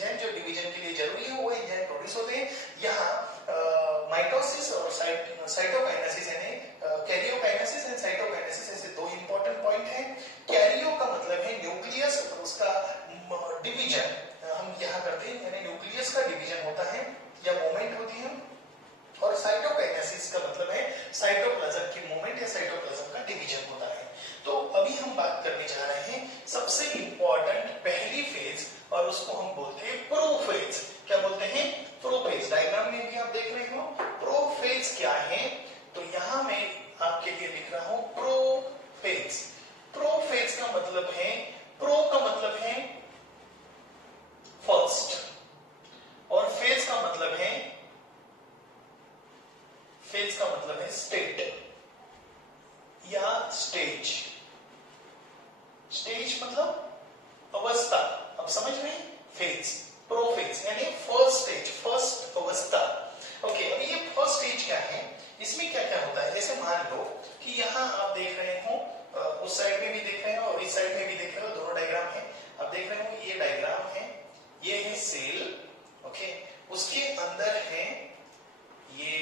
Enzyme जो division के लिए जरूरी है वो एंजाइम प्रोड्यूस होते हैं। यहाँ माइटोसिस और साइटोकाइनेसिस यानी कैरियोकाइनेसिस एंड साइटोकाइनेसिस ऐसे दो इंपॉर्टेंट पॉइंट हैं। कैरियो का मतलब है न्यूक्लियस और उसका डिवीजन हम यहाँ करते हैं, यानी न्यूक्लियस का डिवीजन होता है या मूवमेंट होती है। और साइटोकाइनेसिस का मतलब है साइटोप्लाज्म की मूवमेंट या साइटोप्लाज्म का डिवीजन होता है। तो अभी हम बात करने जा रहे हैं सबसे इंपॉर्टेंट पहली फेज, और उसको हम बोलते हैं प्रोफेज। क्या बोलते हैं? प्रोफेज। डायग्राम में भी आप देख रहे हो प्रोफेज क्या है, तो यहां मैं आपके लिए लिख रहा हूं प्रोफेज। प्रोफेज का मतलब है, प्रो का मतलब है फर्स्ट और फेज का मतलब है, फेज का मतलब है स्टेट या स्टेज। स्टेज मतलब अवस्था, अब समझ रहे हैं? फेज, प्रोफेज यानी फर्स्ट स्टेज, फर्स्ट अवस्था। ओके, अभी ये फर्स्ट स्टेज क्या है, इसमें क्या क्या होता है? जैसे मान लो कि यहाँ आप देख रहे हो, उस साइड में भी देख रहे हो और इस साइड में भी देख रहे हो, दोनों डायग्राम है। आप देख रहे हो ये डायग्राम है, ये है सेल। ओके, उसके अंदर है ये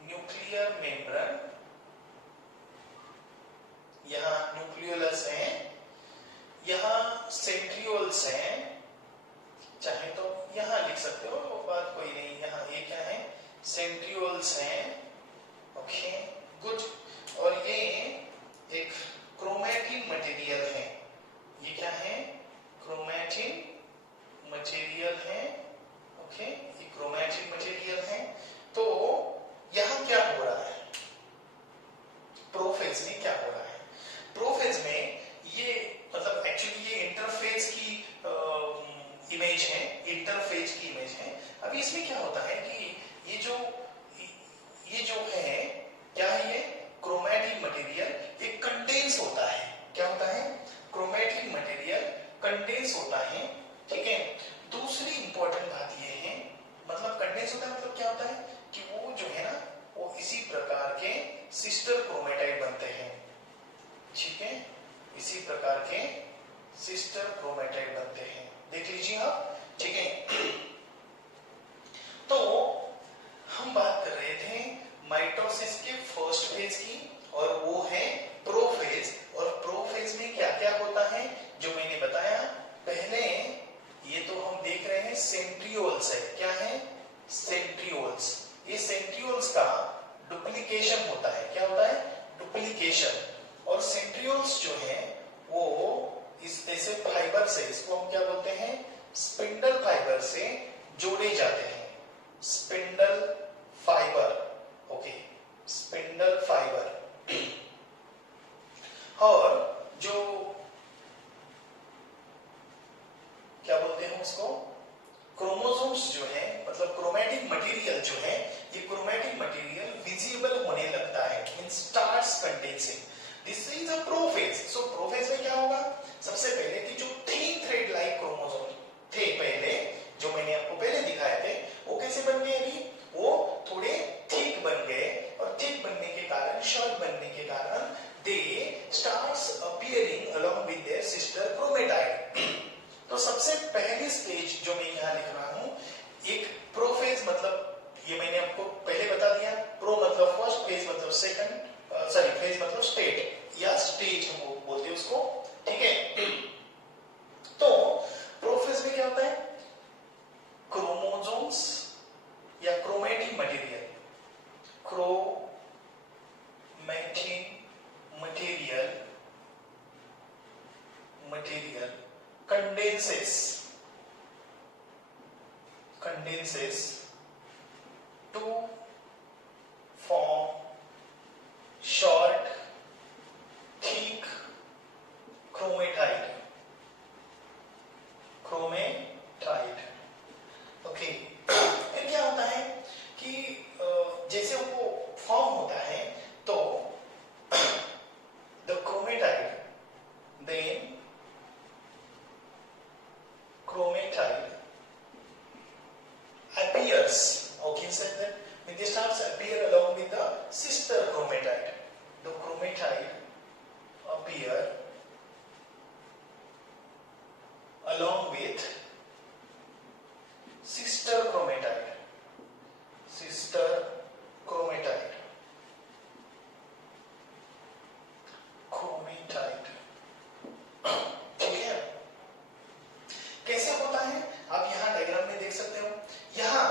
न्यूक्लियर मेम्ब्रेन, यहां न्यूक्लियोलस है, यहां सेंट्रियोल्स हैं, चाहे तो यहां लिख सकते हो, बात कोई नहीं। यहां ये क्या है? सेंट्रियोल्स हैं। Okay, good. और ये एक क्रोमैटिन मटेरियल है, ये क्या है? क्रोमैटिन मटेरियल है। ओके, ये क्रोमैटिन मटेरियल है। तो यहां क्या हो रहा है? प्रोफेज में क्या हो रहा है? प्रोफेज में ये मतलब एक्चुअली ये इंटरफेज की इमेज है, इंटरफेज की इमेज है। अभी इसमें क्या होता है कि ये जो है, क्या है ये? क्रोमैटिन मटेरियल, ये कंडेंस होता है। क्या होता है? क्रोमैटिन मटेरियल कंडेंस होता है। ठीक है, दूसरी इंपॉर्टेंट बात ये है, मतलब कंडेंस होता है मतलब क्या होता है कि वो जो है ना, वो इसी प्रकार के सिस्टर क्रोमेटाइड बनते हैं। ठीक है, इसी प्रकार के सिस्टर क्रोमेटाइड बनते हैं, देख लीजिए आप। ठीक है, तो हम बात कर रहे थे माइटोसिस के फर्स्ट फेज की, और वो है प्रोफेज। और प्रोफेज में क्या क्या होता है जो मैंने बताया पहले, ये तो हम देख रहे हैं सेंट्रियोल्स है। क्या है? सेंट्रियोल्स। ये सेंट्रियोल्स का डुप्लीकेशन होता है। क्या होता है? डुप्लीकेशन। और सेंट्रियोल्स जो है वो इस ऐसे फाइबर से, इसको हम क्या बोलते हैं? स्पिंडल फाइबर से जोड़े जाते हैं। Spindle fibre. Okay, spindle fibre. और जो क्या बोलते हैं उसको, क्रोमोसोम्स जो है, मतलब क्रोमैटिक मटेरियल जो है, ये क्रोमैटिक मटेरियल विजिबल होने लगता है, in starts condensing. This is a prophase. So prophase में क्या होगा? सबसे पहले कि जो थिन थ्रेड लाइक क्रोमोसोम थे पहले, जो मैंने आपको पहले दिखाए थे, वो कैसे बन गए? अभी वो थोड़े थिक बन गए, और थिक बनने के कारण, शॉर्ट बनने के कारण, they starts appearing along with their sister chromatid. तो सबसे पहली स्टेज जो मैं यहां लिख रहा हूं, एक प्रोफेज, मतलब ये मैंने आपको पहले बता दिया। प्रो मतलब फर्स्ट, फेज मतलब सेकंड, सॉरी फेज मतलब स्टेट या स्टेज हम बोलते हैं उसको। ठीक है, तो प्रोफेज में क्या होता है? क्रोमोसोम्स या chromatin material, chromatin material condenses to form short thick chromatide. Okay, फिर क्या होता है कि जैसे वो फॉर्म होता है, तो the chromatide, then chromatide appears, how can you say that? When they sister chromatid, sister chromatid, chromatid, ठीक है। कैसे होता है आप यहां डायग्राम में देख सकते हो। यहां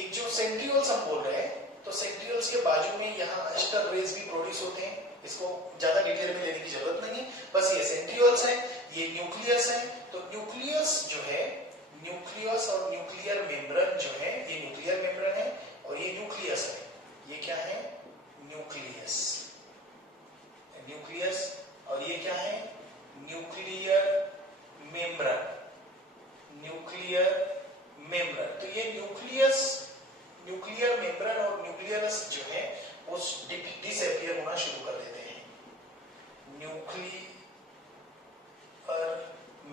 एक जो सेंट्रियोल्स हम बोल रहे हैं, तो सेंट्रियोल्स के बाजू में यहां एस्टर रेज भी प्रोड्यूस होते हैं। इसको ज्यादा डिटेल में लेने की जरूरत नहीं, बस ये सेंट्रियोल्स है, ये न्यूक्लियस है। तो न्यूक्लियस जो है, न्यूक्लियस और न्यूक्लियर मेम्ब्रेन जो है, ये न्यूक्लियर मेम्ब्रेन है और ये न्यूक्लियस है। ये क्या है? Nucleus, nucleus. और ये क्या है? Nuclear membrane, nuclear membrane. तो ये न्यूक्लियस, न्यूक्लियर मेम्ब्रेन और न्यूक्लियस जो है वो डिसअपियर होना शुरू कर देते हैं। Nuclear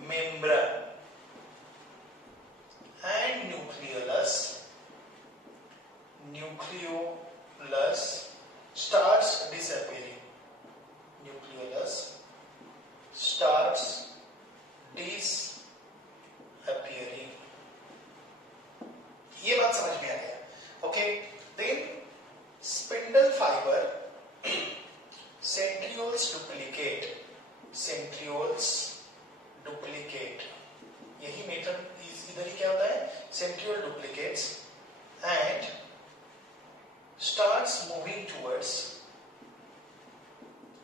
membrane and nucleus, nucleolus starts disappearing, nucleolus starts disappearing। ये बात समझ में आ गया, okay. Then spindle fibre, centrioles duplicate, centrioles duplicate, यही मेथड इधर ही क्या होता है, centriole duplicates and starts moving towards,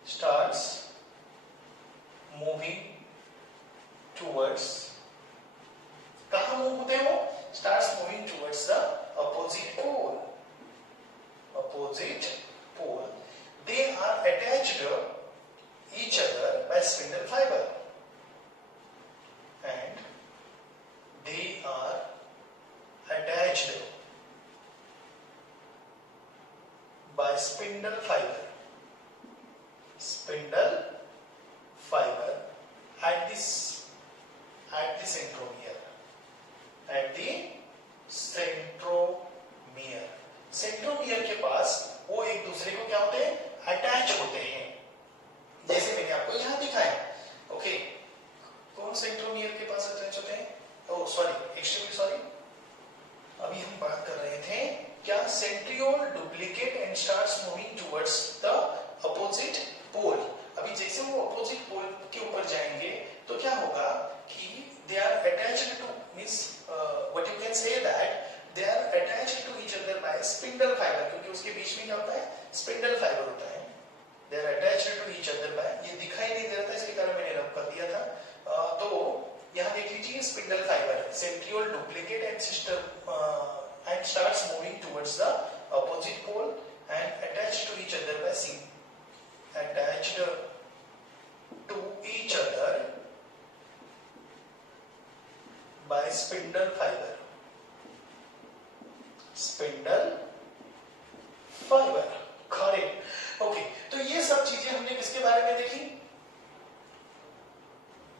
starts moving towards, कहां मूव होते हैं वो? starts moving towards the opposite pole, opposite pole। they are attached each other by spindle fiber and they are attached by spindle fiber, spindle fiber at the centromere, at the centromere। Centromere के पास वो एक दूसरे को क्या होते हैं? Attach होते हैं, जैसे मैंने आपको यहां दिखाया, ओके। कौन सेंट्रोमियर के पास अटैच होते हैं? ओह सॉरी, एक्सट्रीमली सॉरी, अभी हम बात कर रहे थे क्या, centriole duplicate and starts moving towards the opposite pole. अभी जैसे वो अपोजिट पोल के ऊपर जाएंगे तो क्या होगा कि they are attached to, means what you can say that they are attached to each other by spindle fibre, क्योंकि उसके बीच में क्या होता है? स्पिंडल फाइबर होता है। They are attached to each other by, ये दिखाई नहीं दे रहा था इसके कारण मैंने रब कर दिया था। तो यहां देख लीजिए, spindle fibre, centriole duplicate and sister and starts moving towards the opposite pole and attached to each other by attached to each other by spindle fiber, spindle fiber, correct, okay। तो ये सब चीजें हमने किसके बारे में देखी?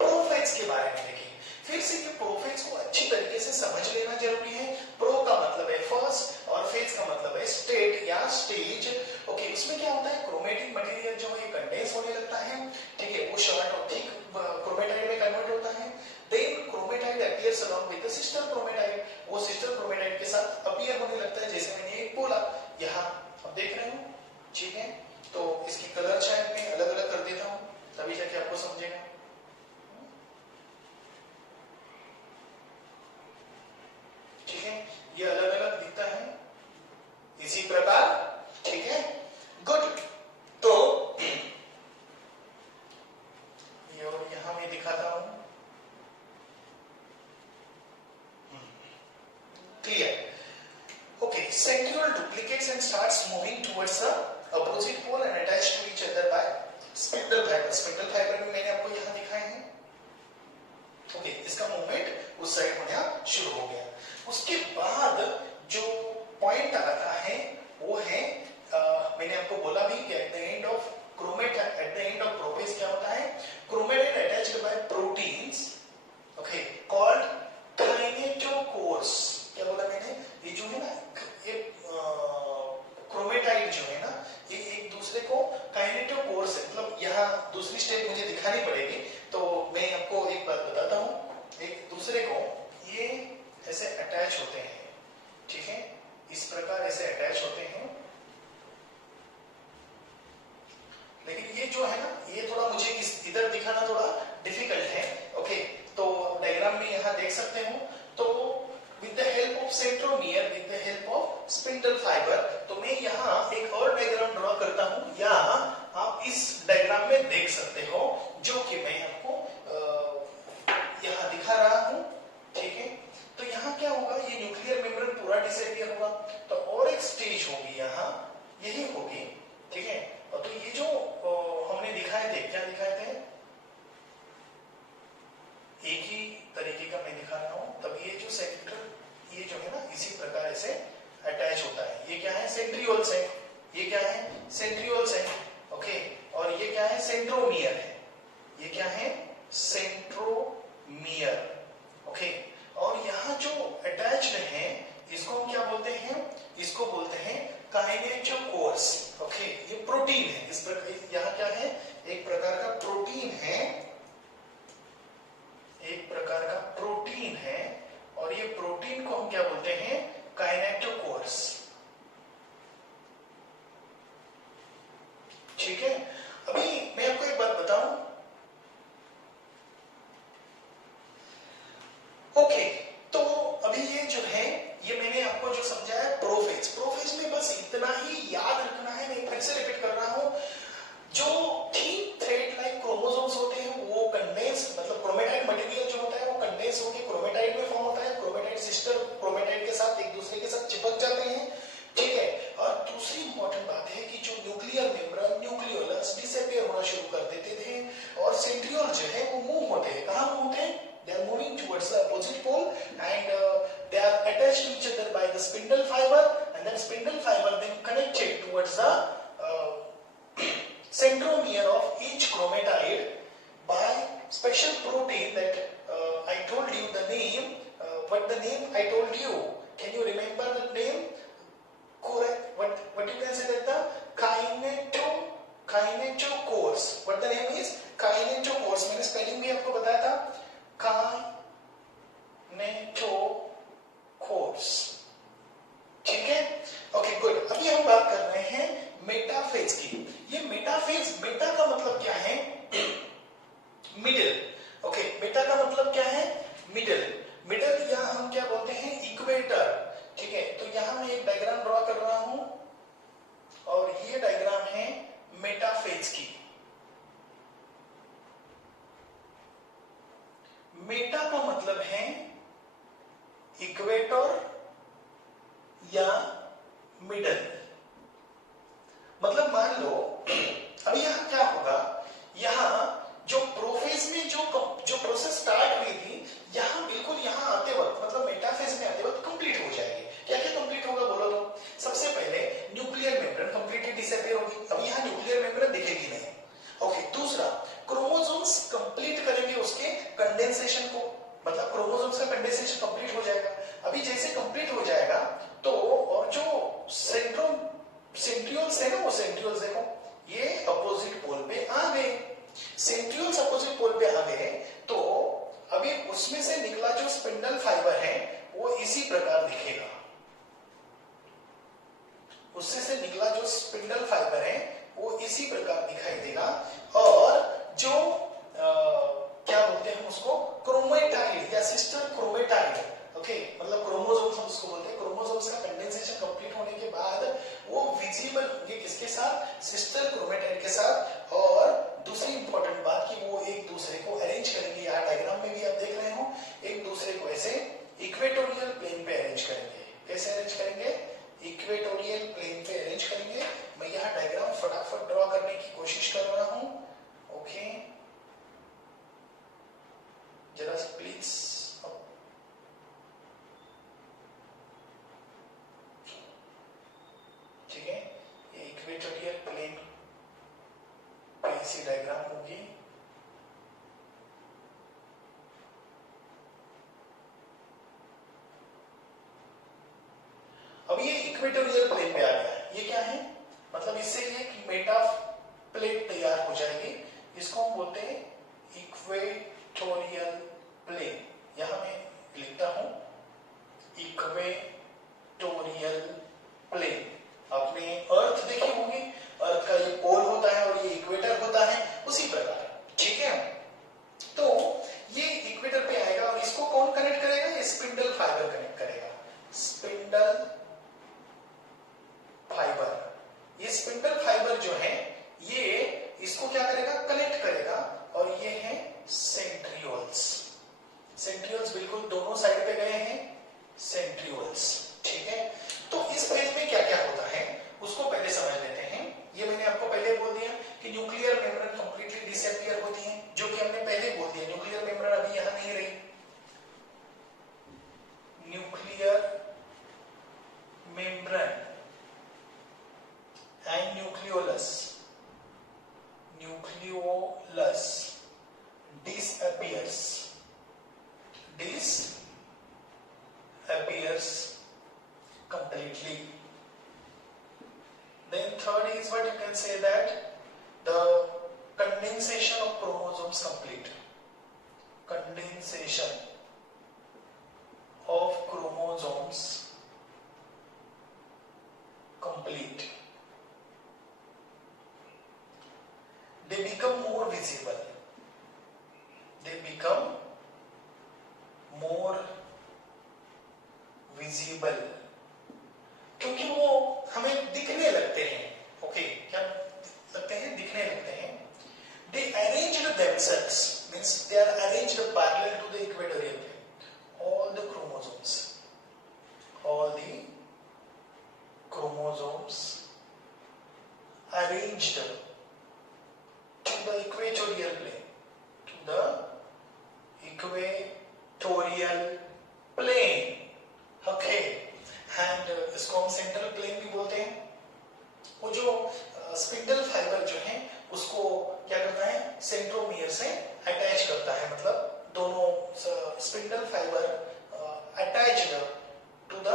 प्रोफेज के बारे में देखी। फिर से ये प्रोफेज को अच्छी तरीके से समझ लेना जरूरी है। प्रो का मतलब है फर्स्ट और फेज का मतलब है स्टेट या स्टेज, ओके। उसमें क्या होता है? क्रोमेटिक मटेरियल जो है कंडेंस होने लगता है, ठीक है, वो शॉर्ट और थिक क्रोमेटाइड में कन्वर्ट होता है। Then chromatid appears along with the sister chromatid, वो सिस्टर क्रोमेटाइड के साथ अपीयर होने लगता है, जैसे मैंने एक बोला यहां आप देख रहे हो, ठीक है। तो इसकी कलर चार्ट में अलग अलग कर देता हूं, तभी जाके आपको समझेगा, ठीक है। ये अलग अलग दिखता है इसी प्रकार, ठीक है, गुड। तो ये और यहां मैं दिखाता हूं, clear, okay. Centriole duplicates and starts moving towards the opposite pole and attached to each other by spindle fibre. Spindle fibre में मैंने आपको यहां दिखाए हैं, ओके। इसका मूवमेंट उस साइड होना शुरू हो गया। उसके बाद जो पॉइंट आता है वो है, मैंने आपको बोला भी कि at the end of prophase क्या होता है? Chromatid attached bye proteins, okay, called kinetochores. क्या बोला मैंने? ये जो है ना, ये क्रोमेटाइड जो है ना, ये एक दूसरे को काइनेटोकोर्स, मतलब यहाँ दूसरी स्टेप मुझे दिखानी पड़ेगी, तो मैं आपको एक बात बताता हूँ। एक दूसरे को ये ऐसे of centromere with the help of spindle fibre. तो मैं यहाँ एक और डायग्राम ड्रॉ करता हूँ, या आप इस डायग्राम में देख सकते हो, जो कि मैं आपको यहाँ दिखा रहा हूँ। ठीक है, तो यहाँ क्या होगा, ये न्यूक्लियर मेम्ब्रेन पूरा डिसअपियर होगा, तो और एक स्टेज होगी यहाँ, यही होगी। ठीक है, और तो ये जो हमने दिखाए थे, क्या दिखाए थे, एक ही तरीके का मैं दिखा रहा हूँ। तब ये जो सेंट्रल, ये जो है ना, इसी प्रकार ऐसे अटैच होता है। ये क्या है, सेंट्रियोल्स है। ये क्या है, सेंट्रियोल्स है। ओके, और ये क्या है, सेंट्रोमियर है। ये क्या है, सेंट्रोमियर। ओके, और यहाँ जो अटैच्ड है, इसको हम क्या बोलते हैं, इसको बोलते हैं काइनेटोकोर्स। ओके, ये प्रोटीन है। इस प्रकार यहाँ क्या है, एक प्रकार का प्रोटीन है, एक प्रकार का प्रोटीन है, और ये प्रोटीन को हम क्या बोलते हैं, काइनेटोकोर्स। ठीक है, अभी मैं आपको एक बात बताऊं। ओके, तो अभी ये जो है, ये मैंने आपको जो समझाया प्रोफेज। प्रोफेज में बस इतना ही याद रखना है, मैं फिर से रिपीट कर रहा हूं। जो थिन थ्रेड लाइक क्रोमोसोम्स होते हैं, वो कंडेंस, मतलब क्रोमेटाइड मटेरियल जो होता है वो कंडेंस होकर क्रोमेटाइड में फॉर्म होता है। क्रोमेटाइड सिस्टर क्रोमेटाइड के साथ एक दूसरे के साथ चिपक जाते हैं। ठीक है, और दूसरी इंपॉर्टेंट बात है कि जो न्यूक्लियर मेम्ब्रेन, न्यूक्लियोलस डिसअपियर होना शुरू कर देते थे, और सेंट्रियोल जो है वो मूव होते हैं। कहां मूव होते हैं, they are moving towards the opposite pole, and they are attached to each other by the spindle fiber, and that spindle fiber then connected towards the centromere of each chromatide by special protein that I told you the name. What the name I told you? Can you remember the name? Correct. What you can say that the kinetochores. What the name is? Kinetochores. मैंने spelling भी आपको बताया था, kinetochores. ठीक है, okay good. अभी हम बात कर रहे हैं मेटाफेज की। ये मेटाफेज, मेटा का मतलब क्या है, मिडिल। ओके, मेटा का मतलब क्या है, मिडिल। मिडिल या हम क्या बोलते हैं, इक्वेटर। ठीक है, तो यहां मैं एक डायग्राम ड्रॉ कर रहा हूं, और ये डायग्राम है मेटाफेज की। मेटा का मतलब है इक्वेटर या मिडल। मतलब मान लो, अभी यहां क्या होगा, यहां जो प्रोफेज में जो प्रोसेस स्टार्ट हुई थी, यहां बिल्कुल यहां आते वक्त, मतलब मेटाफेज में आते वक्त कंप्लीट हो जाएगी। क्या क्या कंप्लीट होगा बोलो तो? सबसे पहले न्यूक्लियर मेम्ब्रेन कंप्लीटली डिसअपियर होगी, अब यहां न्यूक्लियर मेम्ब्रेन दिखेगी नहीं। ओके, दूसरा, क्रोमोसोम्स कंप्लीट करेंगे उसके कंडेंसेशन को, मतलब क्रोमोसोम्स का कंडेंसेशन कंप्लीट हो जाएगा। अभी जैसे कंप्लीट हो जाएगा, तो और जो सेंट्रियोल्स है ना, वो सेंट्रियोल्स देखो, ये अपोजिट पोल पे आ गए। सेंट्रियोल्स अपोजिट पोल पे आ गए, तो अभी उसमें से निकला जो स्पिंडल फाइबर है, वो इसी प्रकार दिखेगा। उससे से निकला जो स्पिंडल फाइबर है, वो इसी प्रकार दिखाई देगा। और जो क्या बोलते हैं उसको, क्रोमेटाइड या सिस्टर क्रोमेटाइड। ओके, मतलब क्रोमोसोम्स हम उसको बोलते हैं। क्रोमोसोम्स का कंडेंसेशन कंप्लीट होने के बाद वो विजिबल होंगे किसके साथ, सिस्टर क्रोमेटाइड के साथ। और दूसरी इंपॉर्टेंट बात कि वो एक दूसरे को अरेंज करेंगे, यहाँ डायग्राम में भी आप देख रहे हो, एक दूसरे को ऐसे इक्वेटोरियल प्लेन पे अरेंज करेंगे। कैसे अरेंज करेंगे, इक्वेटोरियल प्लेन पे अरेंज करेंगे। मैं यहाँ डायग्राम फटाफट ड्रॉ करने की कोशिश कर रहा हूं। ओके, जरा प्लीज, ठीक है, ये इक्वेटोरियल प्लेन पे ऐसी डायग्राम होगी। अब ये इक्वेटोरियल प्लेन पे आ गया, ये क्या है, मतलब इससे ये मेटा प्लेट तैयार हो जाएगी। इसको हम बोलते हैं इक्वेटोरियल प्लेन। यहां मैं लिखता हूं इक्वेटोरियल प्लेन। आपने अर्थ देखी होगी, अर्थ का ये पोल होता है और ये इक्वेटर होता है, उसी प्रकार। ठीक है, तो ये इक्वेटर पे आएगा, और इसको कौन कनेक्ट करेगा, ये स्पिंडल फाइबर कनेक्ट करेगा। न्यूक्लियोलस। ठीक है, तो इस फेज में क्या क्या होता है उसको पहले समझ लेते हैं। ये मैंने आपको पहले बोल दिया कि न्यूक्लियर मेम्ब्रेन कंप्लीटली डिसअपियर होती है, जो कि हमने पहले बोल दिया। न्यूक्लियर मेम्ब्रेन अभी यहां नहीं रही। Nuclear membrane and nucleolus disappears completely. Then third is what you can say that the condensation of chromosomes complete. Condensation of chromosomes complete. They become more visible. They become more visible क्योंकि वो हमें दिखने लगते हैं। Okay, क्या लगते हैं? दिखने लगते हैं। They arranged themselves, means they are arranged parallel to the equatorial plane. All the chromosomes arranged to the equatorial plane, okay, and इसको हम सेंट्रल प्लेन भी बोलते हैं। वो जो स्पिंडल फाइबर जो है उसको क्या करता है? सेंट्रोमियर से अटैच करता है, मतलब दोनों spindle fibre attached to the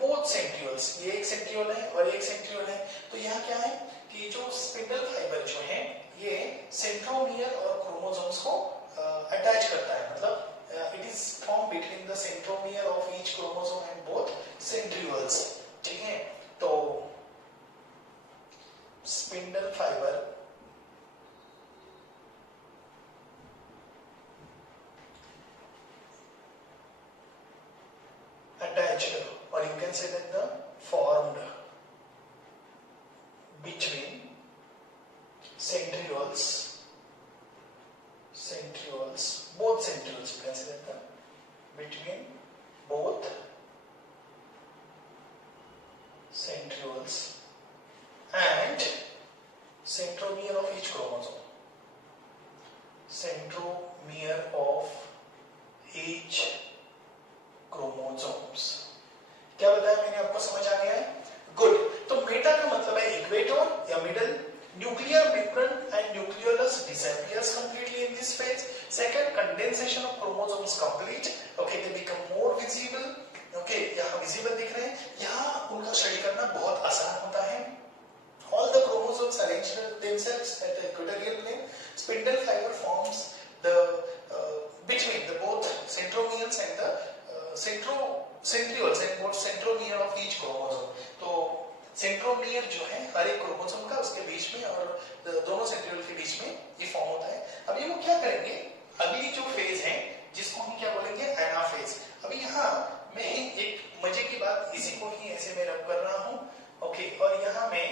both centrioles. ये एक सेंट्रियोल है और एक सेंट्रियोल है। तो यहाँ क्या है कि जो स्पिंडल फाइबर जो है ये सेंट्रोमियर और क्रोमोसोम्स को अटैच करता है, मतलब it is formed between the centromere of each chromosome and both centrioles। ठीक है, तो spindle fibre attached, or you can say that the formed between centrioles, both centrioles, you can say that the between both centrioles and centromere of each chromosome. Centromere of each chromosomes. क्या बताया मैंने? आपको समझ आ गया है? Good. तो Meta का मतलब है इक्वेटर या middle. Nuclear membrane and nucleolus disappears completely in this phase. Second, condensation of chromosomes complete. Okay, they become more visible. Okay, यहाँ visible दिख रहे हैं। यहाँ उनका स्टडी करना बहुत आसान होता है। All the chromosomes arrange themselves at the equatorial plane. Spindle fiber forms the between the both centromeres and the centrioles and both centromere of each chromosome. तो सेंट्रोमियर जो है हर एक क्रोमोसोम का, उसके बीच में और दोनों सेंट्रियोल के बीच में ये फॉर्म होता है। अब ये वो क्या करेंगे? अगली जो फेज है जिसको हम क्या बोलेंगे? एनाफेज। अभी यहाँ मैं एक मजे की बात, इसी को ही ऐसे मैं रब कर रहा हूँ। ओके, और यहाँ मैं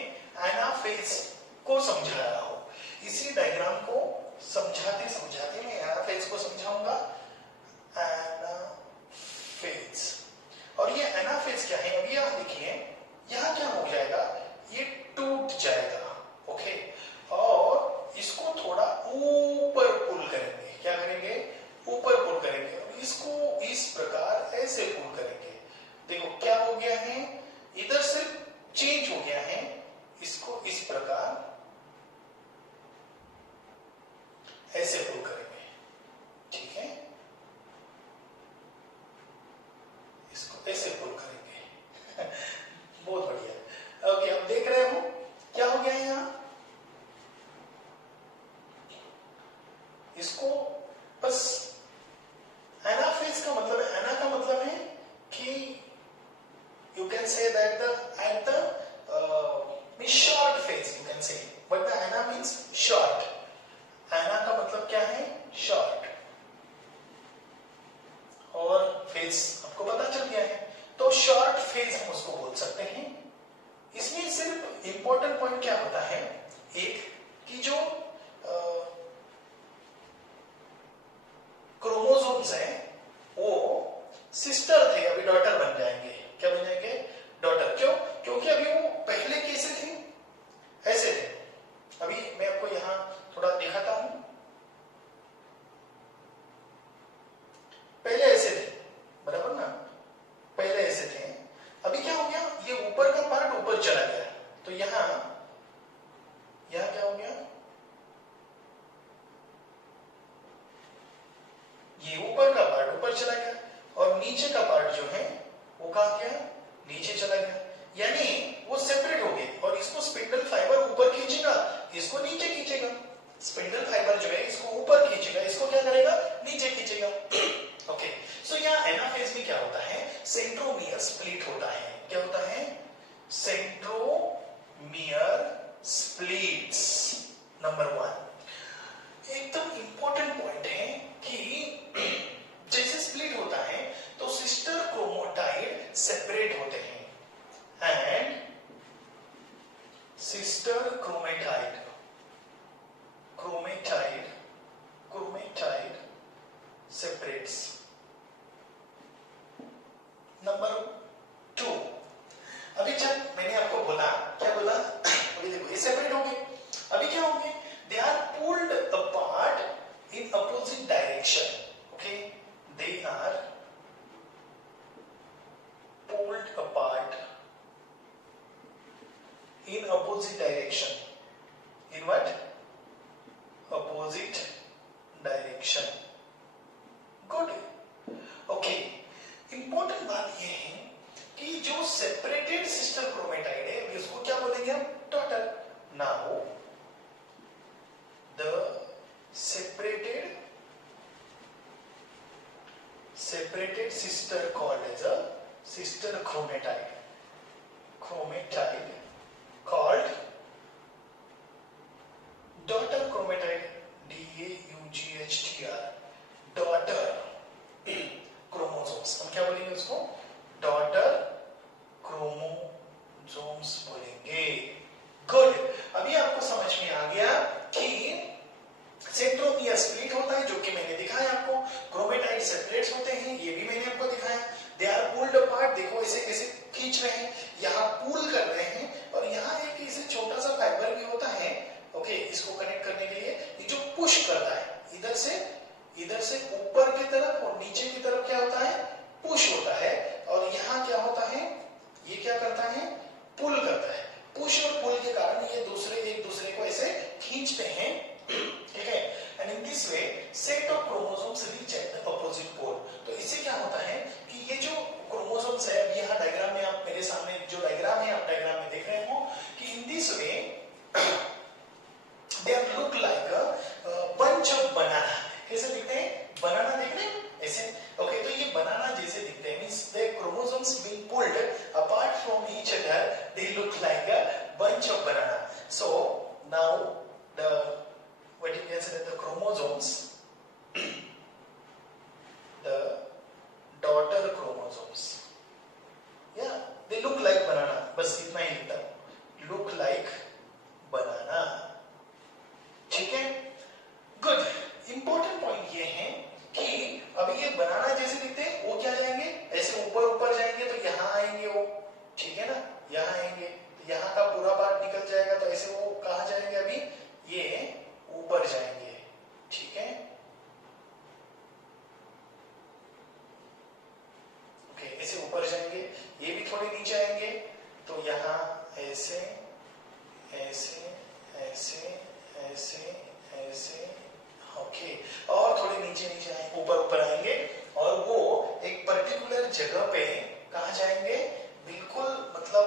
एनाफेज को समझा रहा हूँ। इसी डायग्राम को समझाते समझाते मैं एनाफेज को समझाऊंगा। एनाफेज, और ये एनाफेज क्या है? अभी आप देखिए यहाँ क्या हो जाएगा? ये टूट जाएगा। ओके, और इसको थोड़ा ऊपर पुल करेंगे। क्या करेंगे? ऊपर पुल करेंगे। और इसको इस प्रकार ऐसे पुल करेंगे। देखो क्या हो गया है? इधर से चेंज हो गया है। इसको इस प्रकार ऐसे पुल करेंगे। ठीक है, इसको ऐसे पुल करेंगे। बहुत बढ़िया। ओके, अब देख रहे हो क्या हो गया है यहाँ? इसको बस एनाफेज का मतलब है, एना का मतलब है कि you can say that the at the short phase, you can say, but the ana means short. Ana का मतलब क्या है? शॉर्ट। और फेज आपको पता चल गया है, तो शॉर्ट फेज हम उसको बोल सकते हैं। इसमें सिर्फ इंपॉर्टेंट पॉइंट क्या होता है? एक कि जो क्रोमोसोम्स हैं वो सिस्टर थे, अभी डॉटर बन जाएंगे। इसको क्या करेगा, नीचे खींचेगा। ओके, सो यहाँ एनाफेज में क्या होता है, सेंट्रोमियर स्प्लिट होता है। क्या होता है, सेंट्रोमियर स्प्लिट्स। नंबर 1 एकदम इंपॉर्टेंट पॉइंट है कि जैसे स्प्लिट होता है तो सिस्टर क्रोमोटाइड सेपरेट होते हैं and sister chromatid separates. Number 2, अभी जब मैंने आपको बोला, क्या बोला, अभी देखो ये सेपरेट हो गए, अभी क्या होंगे, they are pulled apart in opposite direction. Okay, they are pulled apart in opposite direction. In what? Opposite direction. Good. Okay. Important बात ये है कि जो separated sister chromatide है उसको क्या बोलेंगे हम, daughter. Now the separated sister called as a sister chromatide called daughter chromatide, DAUGHTR, daughter chromosomes। हम क्या बोलेंगे उसको, daughter chromosomes बोलेंगे। गुड, अभी आपको समझ में आ गया कि सेंट्रोमियर स्प्लिट होता है, जो कि मैंने दिखाया आपको, क्रोमेटाइड सेपरेट्स होते हैं, ये भी मैंने आपको दिखाया, दे आर पुल्ड अपार्ट, देखो इसे कैसे खींच रहे हैं, यहाँ पुल कर रहे हैं, और यहाँ एक इसे छोटा सा फाइबर भी होता है, ओके, इसको कनेक्ट करने के लिए, ये जो पुश करता है, इधर से ऊपर की तरफ और नीचे की तरफ क्या होता है, पुश होता है, और यहाँ क्या होता है, ये क्या करता है, पुल करता है। पुश और पुल के कारण ये एक दूसरे को ऐसे खींचते हैं, ठीक है, and in this way set of chromosomes reach at the opposite pole. तो इससे क्या होता है कि ये जो क्रोमोसोम्स है, अभी यहाँ डायग्राम में आप मेरे सामने जो डायग्राम है, आप डायग्राम में देख रहे हो कि इन this way they look like a bunch of बनाना। कैसे दिखते हैं, बनाना दिख रहे हैं ऐसे, ओके, तो ये बनाना जैसे दिखते हैं, means the chromosomes being pulled apart from each other, they look like a bunch of banana. So now what you can say that the chromosomes, the daughter chromosomes, yeah, they look like banana. बस इतना ही लिखता हूँ, look like banana, ठीक है। Good, important point ये है कि अभी ये बनाना जैसे दिखते हैं, वो क्या जाएंगे, ऐसे ऊपर जाएंगे, तो यहाँ आएंगे वो, ठीक है ना, यहाँ आएंगे, यहाँ का पूरा पार्ट निकल जाएगा, तो ऐसे वो कहाँ जाएंगे, अभी ये ऊपर जाएंगे, ठीक है, ओके, ऐसे ऊपर जाएंगे, ये भी थोड़े नीचे आएंगे, तो यहाँ ऐसे ऐसे ऐसे ऐसे ऐसे, ओके, और थोड़े नीचे आएंगे, ऊपर आएंगे, और वो एक पर्टिकुलर जगह पे कहाँ जाएंगे, बिल्कुल मतलब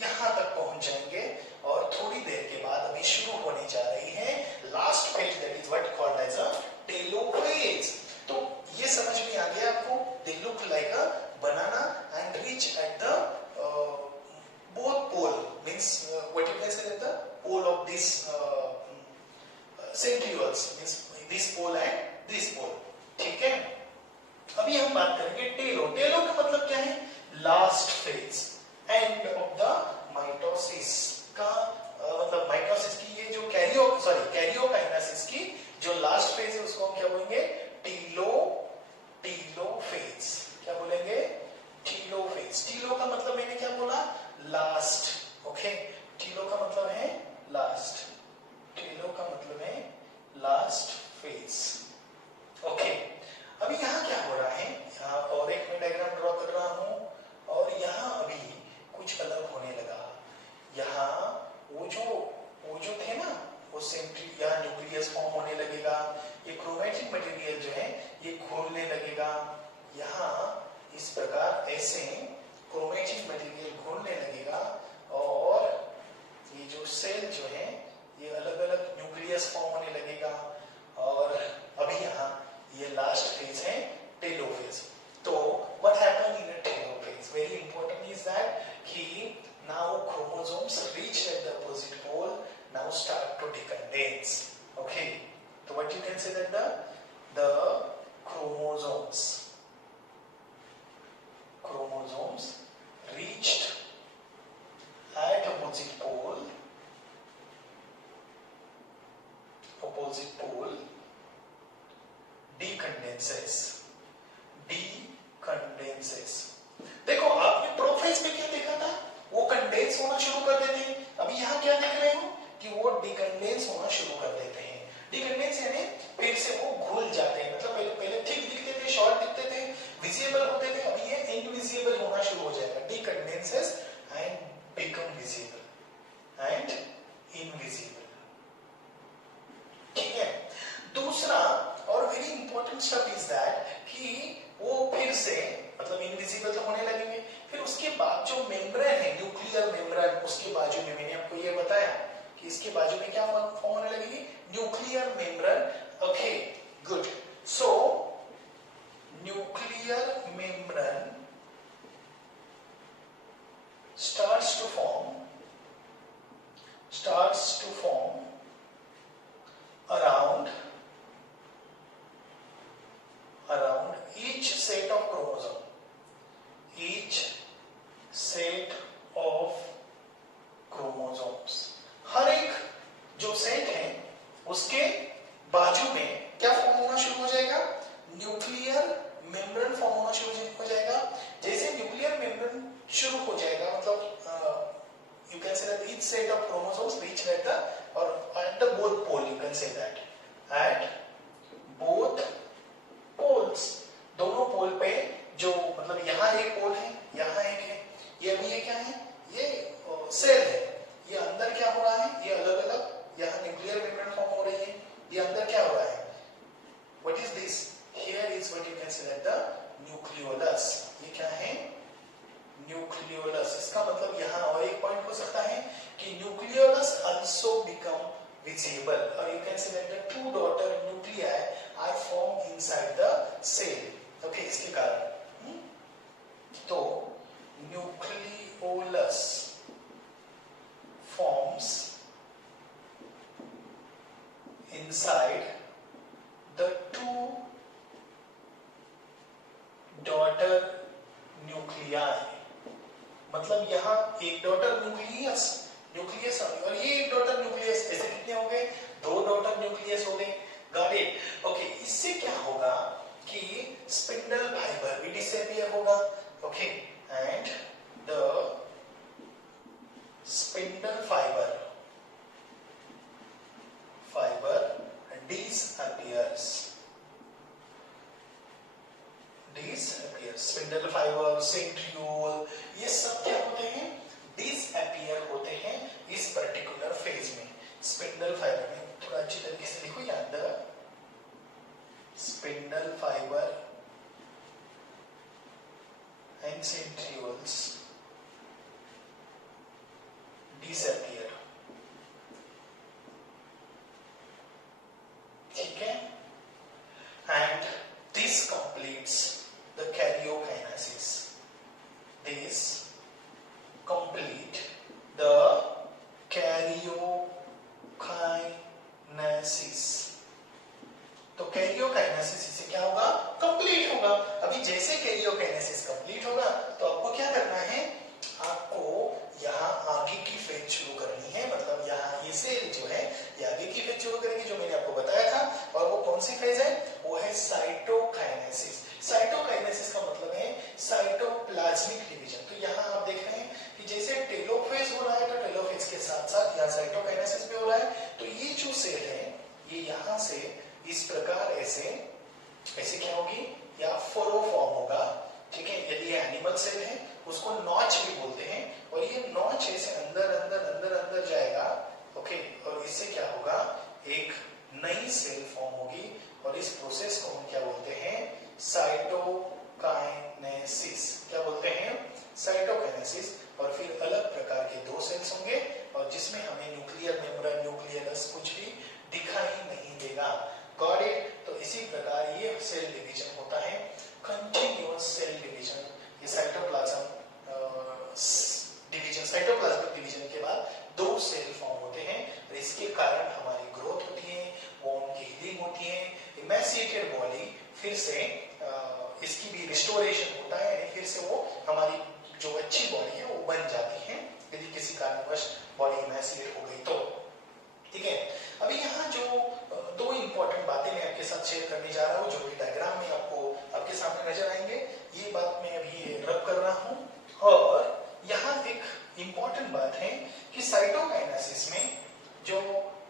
यहां तक पहुंच जाएंगे, और थोड़ी देर के बाद अभी शुरू होने जा रही है last phase, that is what called as a telophase. तो ये समझ में आ गया आपको, they look like a banana and reach at the both pole, means what you can say that the pole of this centrioles, means this pole and this pole, ठीक है। अभी हम बात करेंगे टेलो का मतलब क्या है, last phase, end of the mitosis का मतलब माइटोसिस की ये जो कैरियोकाइनेसिस की जो लास्ट फेज है, उसको हम क्या बोलेंगे, टीलोफेज। क्या बोलेंगे, टीलोफेज। टीलो का मतलब मैंने क्या बोला, लास्ट, ओके, टीलो का मतलब है लास्ट, टीलो का मतलब है लास्ट फेज, ओके। अभी यहाँ क्या हो रहा है, यहाँ और एक मैं डायग्राम ड्रॉ कर रहा हूं, और यहाँ अभी कुछ अलग होने लगा, यहाँ वो जो थे ना, वो सेंट्री, यहाँ न्यूक्लियस फॉर्म होने लगेगा, ये क्रोमैटिक मटेरियल जो है ये खोलने लगेगा, यहाँ इस प्रकार ऐसे क्रोमैटिक मटेरियल खोलने लगेगा, now chromosomes reach at the opposite pole, now start to decondense. Okay, so what you can say that the chromosomes reached at opposite pole decondenses. देखो आपने प्रोफेज में क्या देखा था, वो कंडेंस होना शुरू कर देते हैं। अभी यहाँ क्या देख रहे हो कि वो डिकंडेंस होना शुरू कर देते हैं। डिकंडेंस यानी फिर से वो घुल जाते हैं, मतलब पहले थिक दिखते थे, शॉर्ट दिखते थे, विजिबल होते थे, अभी ये इनविजिबल होना शुरू हो जाएगा। Decondenses and become visible and invisible. ठीक है। दूसरा और very important step is that कि वो फिर से मतलब इनविजिबल तो होने लगेंगे, फिर उसके बाद जो मेम्ब्रेन है, न्यूक्लियर मेम्ब्रेन, उसके बाजू में मैंने आपको ये बताया कि इसके बाजू में क्या फॉर्म होने लगेगी, nuclear membrane. Okay good, so nuclear membrane starts to form around each set of chromosome, हर एक जो सेट है उसके बाजू में क्या फॉर्म होना शुरू हो जाएगा, न्यूक्लियर मेम्ब्रेन फॉर्म होना शुरू हो जाएगा। जैसे न्यूक्लियर मेम्ब्रेन शुरू हो जाएगा, मतलब you can say that each set of chromosomes reach at the or at the both pole, you can say that at both poles, दोनों पोल पे जो मतलब यहाँ एक पोल है, यहाँ एक है, ये अभी ये क्या है, ये सेल है, ये अंदर क्या हो रहा है, ये अलग अलग, यहाँ न्यूक्लियर मेम्ब्रेन फॉर्म हो रही है, ये अंदर क्या हो रहा है, what is this, here is what you can say that the nucleolus, ये क्या है, न्यूक्लियोलस। इसका मतलब यहाँ और एक पॉइंट हो सकता है कि nucleolus also become visible, or you can say that the two daughter nuclei are formed inside the cell. Okay, इसके कारण तो nucleolus forms inside the two daughter nuclei, मतलब यहाँ एक डॉटर न्यूक्लियस और ये एक डॉटर न्यूक्लियस, ऐसे कितने हो गए, दो डॉटर न्यूक्लियस हो गए। Got it. ओके, इससे क्या होगा कि स्पिंडल फाइबर भी डिसअपियर होगा। Okay, and the spindle fibre disappears, spindle fibre, centriole, ये सब क्या होते हैं, डिसअपियर होते हैं इस पर्टिकुलर फेज में। स्पिंडल फाइबर में थोड़ा अच्छी तरीके से लिखो याद, spindle fibre and centrioles disappear. ठीक है, and this completes the karyokinesis. This complete the karyokinesis. तो कैरियोकाइनेसिस इससे क्या होगा, कंप्लीट होगा। अभी जैसे कैरियोकाइनेसिस कंप्लीट होगा तो आपको क्या करना है, आपको यहाँ आगे की फेज शुरू करनी है, मतलब यहाँ ये सेल जो है ये आगे की फेज शुरू करेगी, जो मैंने आपको बताया था। और वो कौन सी फेज है, वो है साइटोकाइनेसिस। साइटोकाइनेसिस का मतलब है साइटोप्लाज्मिक डिवीजन। तो यहाँ आप देख रहे हैं कि जैसे टेलोफेज हो रहा है, तो टेलोफेज के साथ साथ यहाँ साइटोकाइनेसिस भी हो रहा है। तो ये जो सेल है ये यहाँ से इस प्रकार ऐसे क्या होगी, या फरो फॉर्म होगा। ठीक है, यदि ये एनिमल सेल है उसको नॉच भी बोलते हैं, और ये नॉच ऐसे अंदर अंदर अंदर अंदर जाएगा। ओके, और इससे क्या होगा, एक नई सेल फॉर्म होगी, और इस प्रोसेस को हम क्या बोलते हैं, साइटोकाइनेसिस। क्या बोलते हैं, साइटोकाइनेसिस। और फिर अलग प्रकार के दो सेल्स होंगे, और जिसमें हमें न्यूक्लियर मेम्ब्रेन, न्यूक्लियस कुछ भी दिखाई नहीं देगा। Got it. तो इसी प्रकार ये सेल डिवीजन होता है, कंटिन्यूअस सेल डिवीजन। ये साइटोप्लाज्म डिवीजन, साइटोप्लाज्म अच्छी बॉडी है वो बन जाती है यदि किसी कारणवश बॉडी इमैसिएट हो गई तो। ठीक है, अभी यहाँ जो दो इंपॉर्टेंट बातें मैं आपके साथ शेयर करने जा रहा हूँ जो कि डायग्राम में आपको आपके सामने नजर आएंगे, ये बात मैं अभी रब कर रहा हूँ। और यहाँ एक इंपॉर्टेंट बात है कि साइटोकाइनेसिस में जो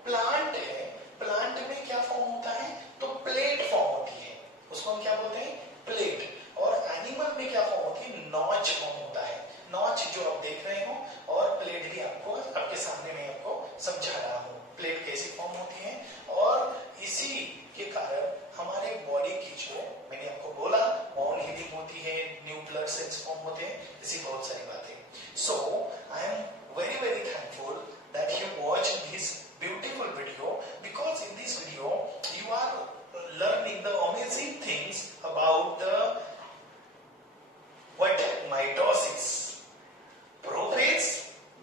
प्लांट है, प्लांट में क्या फॉर्म होता है, तो प्लेट फॉर्म होती है, उसको हम क्या बोलते हैं, प्लेट। और एनिमल में क्या फॉर्म होती है, नॉच फॉर्म होता है, नॉच जो आप देख रहे हो, और प्लेट भी आपको आपके सामने मैं आपको समझा रहा हूँ प्लेट कैसी फॉर्म होती है। और इसी के कारण हमारे बॉडी की जो मैंने आपको बोला बॉन हीलिंग होती है, न्यू ब्लड सेल्स फॉर्म होते हैं, ऐसी बहुत सारी बातें। So I am very very thankful that you watched this beautiful video, because in this video you are learning the amazing things about the what mitosis, prophase,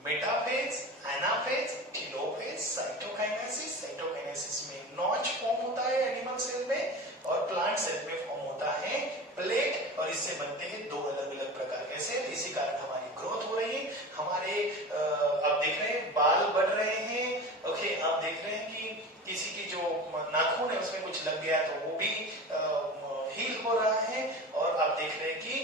metaphase, anaphase, telophase, cytokinesis। Cytokinesis में notch form होता है animal cell में, और plant cell में form होता है plate, और इससे बनते हैं दो अलग अलग प्रकार के सेल। इसी कारण हमारी ग्रोथ हो रही है, हमारे आप देख रहे हैं बाल बढ़ रहे हैं। ओके, आप देख रहे हैं कि किसी की जो नाखून है उसमें कुछ लग गया तो वो भी हील हो रहा है, और आप देख रहे हैं कि